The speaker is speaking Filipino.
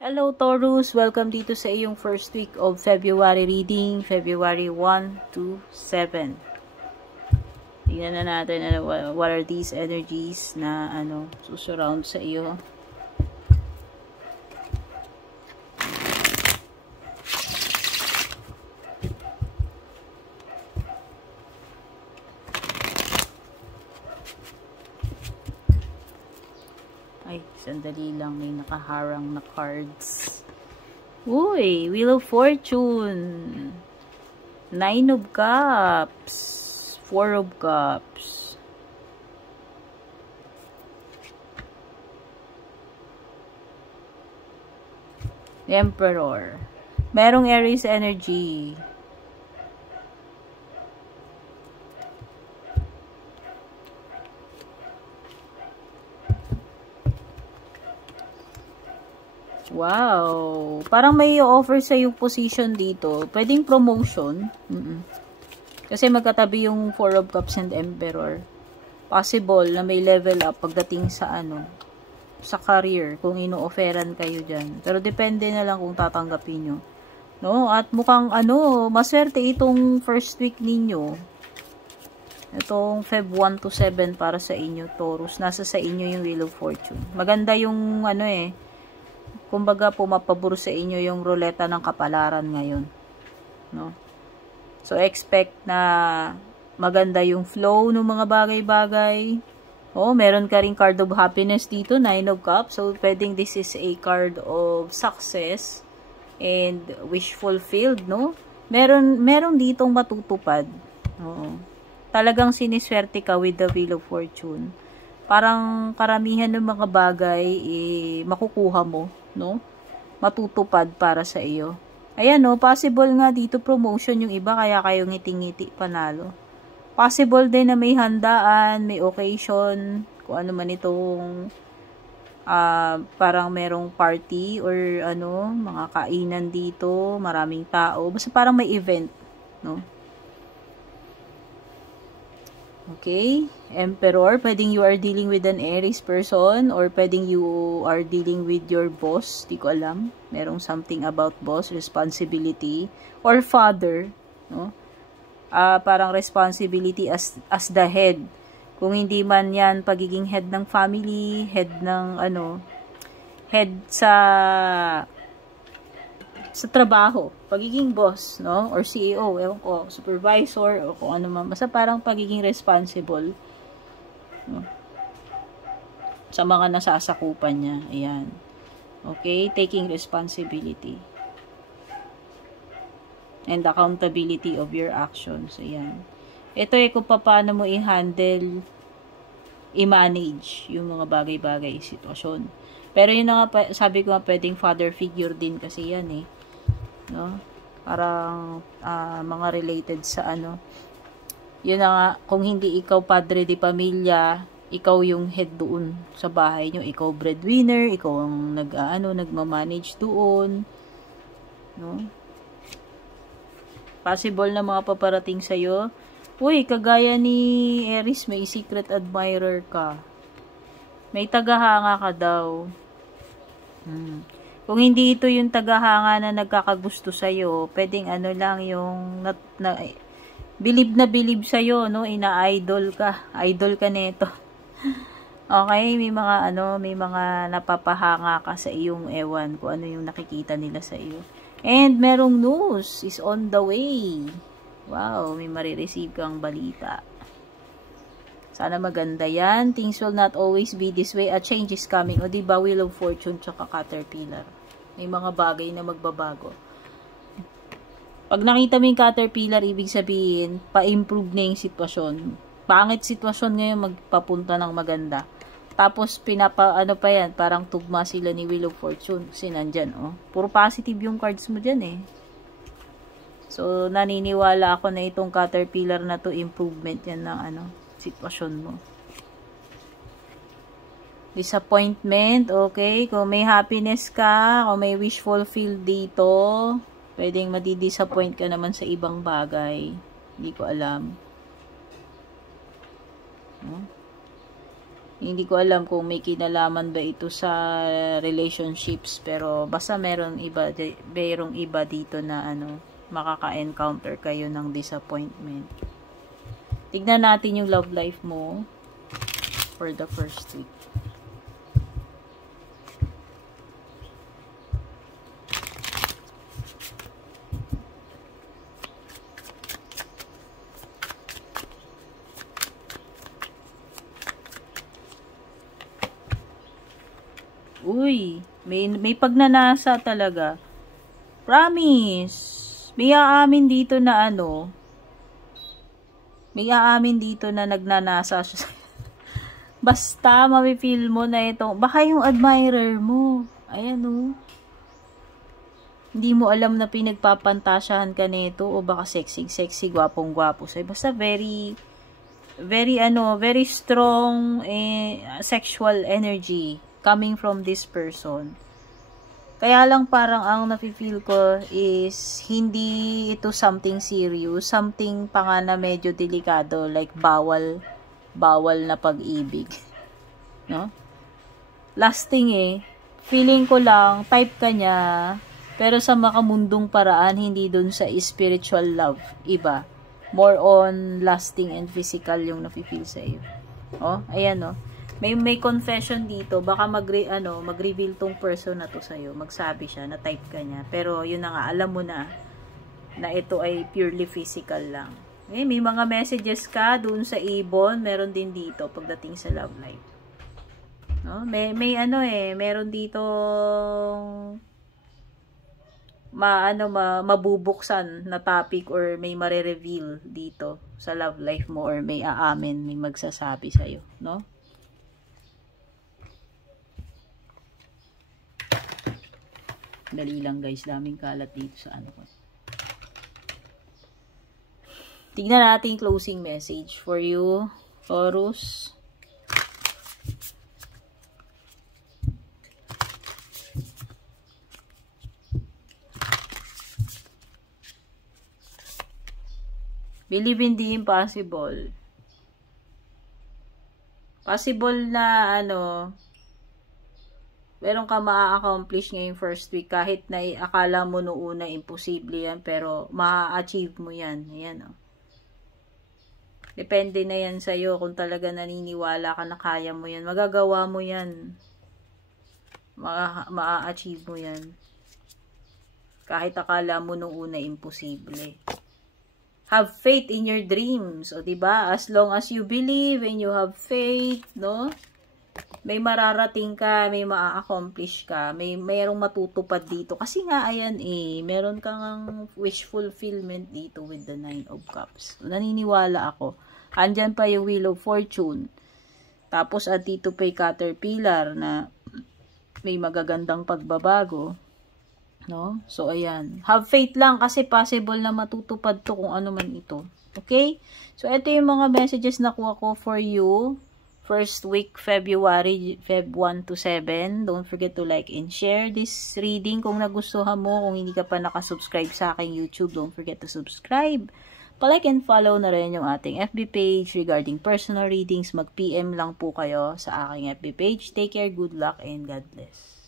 Hello Taurus! Welcome dito sa iyong first week of February reading, February 1 to 7. Tingnan na natin what are these energies na susurround sa iyo. Ay, sandali lang, may nakaharang na cards. Uy, Wheel of Fortune. 9 of Cups. 4 of Cups. Emperor. Merong Aries energy. Wow! Parang may offer sa yung position dito. Pwedeng promotion. Kasi magkatabi yung 4 of Cups and Emperor. Possible na may level up pagdating sa sa career. Kung ino-offeran kayo dyan. Pero depende na lang kung tatanggapin nyo. No? At mukhang maswerte itong first week ninyo. Itong Feb 1 to 7 para sa inyo, Taurus. Nasa sa inyo yung Wheel of Fortune. Maganda yung kumbaga pumapabor sa inyo yung ruleta ng kapalaran ngayon, no? So expect na maganda yung flow ng mga bagay-bagay. Meron ka ring card of happiness dito, 9 of Cups. So pwedeng this is a card of success and wish fulfilled, no? Meron ditong matutupad. Talagang siniswerte ka with the Wheel of Fortune. Parang karamihan ng mga bagay makukuha mo, no? Matutupad para sa iyo. Ayan, possible nga dito promotion yung iba, kaya kayo ngiti-ngiti panalo. Possible din na may handaan, may occasion, kung ano man itong parang merong party or mga kainan dito, maraming tao. Basta parang may event, no? Okay, Emperor, pwedeng you are dealing with an Aries person or pwedeng you are dealing with your boss, di ko alam. Merong something about boss, responsibility, or father, no? Parang responsibility as the head. Kung hindi man yan pagiging head ng family, head ng head sa trabaho, pagiging boss, no? Or CEO, ewan ko, supervisor, o kung ano man. Basta parang pagiging responsible, no? Sa mga nasasakupan niya. Ayan. Okay? Taking responsibility. And accountability of your actions. Ayan. Ito kung paano mo i-handle, i-manage yung mga bagay-bagay, sitwasyon. Pero yun na nga, sabi ko nga, pwedeng father figure din kasi yan no? Parang mga related sa yun na nga, kung hindi ikaw padre di pamilya, ikaw yung head doon sa bahay nyo, ikaw breadwinner, ikaw ang nagmamanage doon, no? Possible na mga paparating sa'yo. Uy, kagaya ni Aries, may secret admirer ka. May tagahanga ka daw. Kung hindi ito yung tagahanga na nagkakagusto sa'yo, pwedeng lang yung bilib na bilib sa'yo, no? Ina-idol ka. Idol ka neto. Okay? May mga napapahanga ka sa iyong ewan kung ano yung nakikita nila sa iyo. And merong news is on the way. Wow, may marireceive kang balita. Sana maganda yan. Things will not always be this way. A change is coming. O diba, Wheel of Fortune tsaka Caterpillar. May mga bagay na magbabago. Pag nakita mo yung Caterpillar, ibig sabihin, pa-improve na yung sitwasyon. Pangit sitwasyon ngayon, magpapunta ng maganda. Tapos, pa yan, parang tugma sila ni Wheel of Fortune. Kasi nandyan, puro positive yung cards mo dyan, So, naniniwala ako na itong Caterpillar na to, improvement yan ng sitwasyon mo. Disappointment, okay? Kung may happiness ka, kung may wish fulfilled dito, pwedeng madi-disappoint ka naman sa ibang bagay. Hindi ko alam. Hindi ko alam kung may kinalaman ba ito sa relationships, pero basta merong iba dito na ano, makaka-encounter kayo ng disappointment. Tignan natin yung love life mo for the first week. Uy, may pagnanasa talaga. Promise. May aamin dito na ano. May aamin dito na nagnanasa siya. Basta mapifeel mo na ito. Baka yung admirer mo. Ayan o. Hindi mo alam na pinagpapantasyahan ka nito o baka sexy, gwapong-gwapo sa'yo. Basta very strong sexual energy coming from this person. Kaya lang parang ang nafe-feel ko is hindi ito something serious, something pa nga na medyo delikado, like bawal na pag-ibig. No? Last thing feeling ko lang type ka niya, pero sa makamundong paraan, hindi dun sa spiritual love, iba. More on lasting and physical yung nafe-feel sa iyo. Oh, ayan oh. May confession dito, baka mag-reveal tong person na to sa'yo, magsabi siya, na type ka niya, pero yun na nga, alam mo na ito ay purely physical lang. May mga messages ka dun sa ibon, meron din dito pagdating sa love life. No? Meron dito mabubuksan na topic or may mare-reveal dito sa love life mo or may aamin, may magsasabi sa'yo, no? Dali lang guys, daming kalat dito sa ano ko. Tignan natin yung closing message for you, Taurus. Believe in the impossible. Possible na meron ka ma-accomplish ngayong first week kahit na akala mo noong una imposible yan, pero ma-achieve mo yan. Ayan, oh. Depende na yan sa'yo kung talaga naniniwala ka na kaya mo yan. Magagawa mo yan. Ma-achieve mo yan. Kahit akala mo noong una imposible. Have faith in your dreams. O diba? As long as you believe and you have faith, no? May mararating ka, may ma-accomplish ka, mayroong matutupad dito. Kasi nga, ayan meron kang wish fulfillment dito with the 9 of Cups. So, naniniwala ako. Andyan pa yung Wheel of Fortune. Tapos, at dito pa yung Caterpillar na may magagandang pagbabago. No? So, ayan. Have faith lang kasi possible na matutupad to kung ano man ito. Okay? So, ito yung mga messages na kuha ko for you. First week, February, Feb 1 to 7. Don't forget to like and share this reading kung nagustuhan mo. Kung hindi ka pa nakasubscribe sa aking YouTube, don't forget to subscribe. Pa-like and follow na rin yung ating FB page regarding personal readings. Mag-PM lang po kayo sa aking FB page. Take care, good luck, and God bless.